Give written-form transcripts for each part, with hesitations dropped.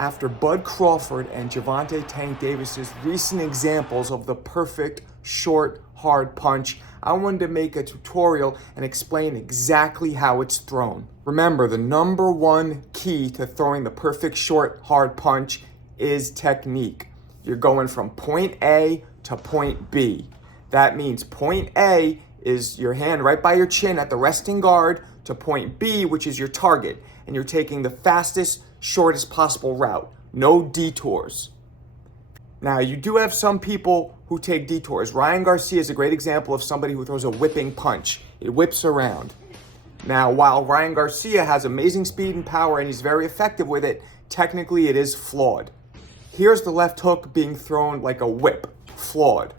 After Bud Crawford and Gervonta Tank Davis's recent examples of the perfect short, hard punch, I wanted to make a tutorial and explain exactly how it's thrown. Remember, the number one key to throwing the perfect short, hard punch is technique. You're going from point A to point B. That means point A is your hand right by your chin at the resting guard to point B, which is your target. And you're taking the fastest, shortest possible route. No detours. Now, you do have some people who take detours. Ryan Garcia is a great example of somebody who throws a whipping punch. It whips around. Now, while Ryan Garcia has amazing speed and power and he's very effective with it, technically it is flawed. Here's the left hook being thrown like a whip, flawed.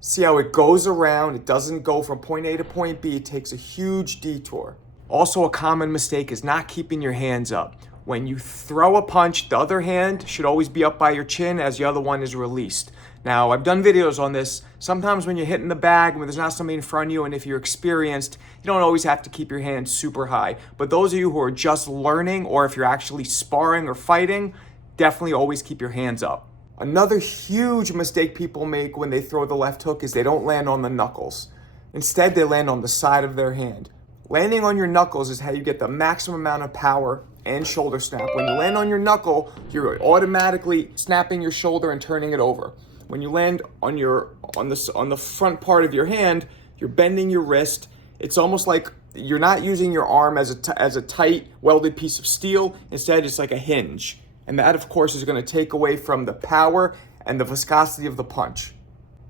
See how it goes around, it doesn't go from point A to point B, it takes a huge detour. Also, a common mistake is not keeping your hands up. When you throw a punch, the other hand should always be up by your chin as the other one is released. Now, I've done videos on this. Sometimes when you're hitting the bag, when there's not somebody in front of you, and if you're experienced, you don't always have to keep your hands super high. But those of you who are just learning, or if you're actually sparring or fighting, definitely always keep your hands up. Another huge mistake people make when they throw the left hook is they don't land on the knuckles. Instead, they land on the side of their hand. Landing on your knuckles is how you get the maximum amount of power and shoulder snap. When you land on your knuckle, you're automatically snapping your shoulder and turning it over. When you land on the front part of your hand, you're bending your wrist. It's almost like you're not using your arm as a tight welded piece of steel. Instead, it's like a hinge. And that, of course, is going to take away from the power and the viscosity of the punch.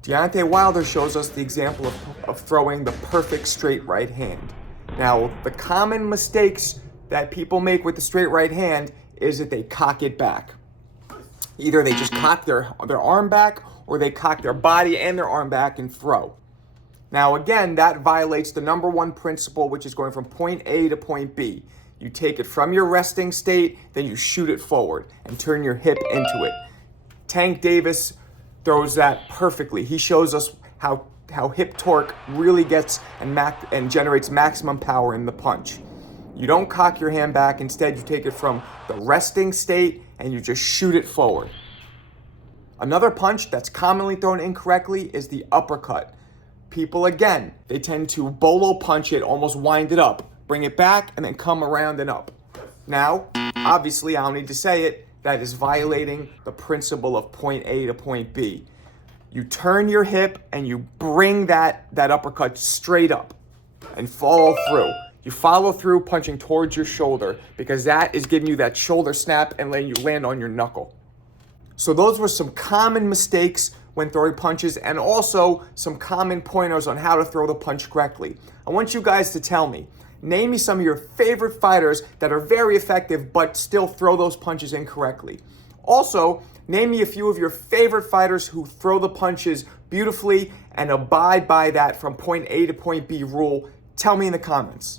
Deontay Wilder shows us the example of throwing the perfect straight right hand. Now, the common mistakes that people make with the straight right hand is that they cock it back. Either they just cock their arm back, or they cock their body and their arm back and throw. Now, again, that violates the number one principle, which is going from point A to point B. You take it from your resting state, then you shoot it forward and turn your hip into it. Tank Davis throws that perfectly. He shows us how hip torque really gets and generates maximum power in the punch. You don't cock your hand back. Instead, you take it from the resting state and you just shoot it forward. Another punch that's commonly thrown incorrectly is the uppercut. People, again, they tend to bolo punch it, almost wind it up, bring it back, and then come around and up. Now, obviously, I don't need to say it, that is violating the principle of point A to point B. You turn your hip and you bring that uppercut straight up and follow through. You follow through punching towards your shoulder because that is giving you that shoulder snap and letting you land on your knuckle. So those were some common mistakes when throwing punches and also some common pointers on how to throw the punch correctly. I want you guys to tell me, name me some of your favorite fighters that are very effective but still throw those punches incorrectly. Also, name me a few of your favorite fighters who throw the punches beautifully and abide by that from point A to point B rule. Tell me in the comments.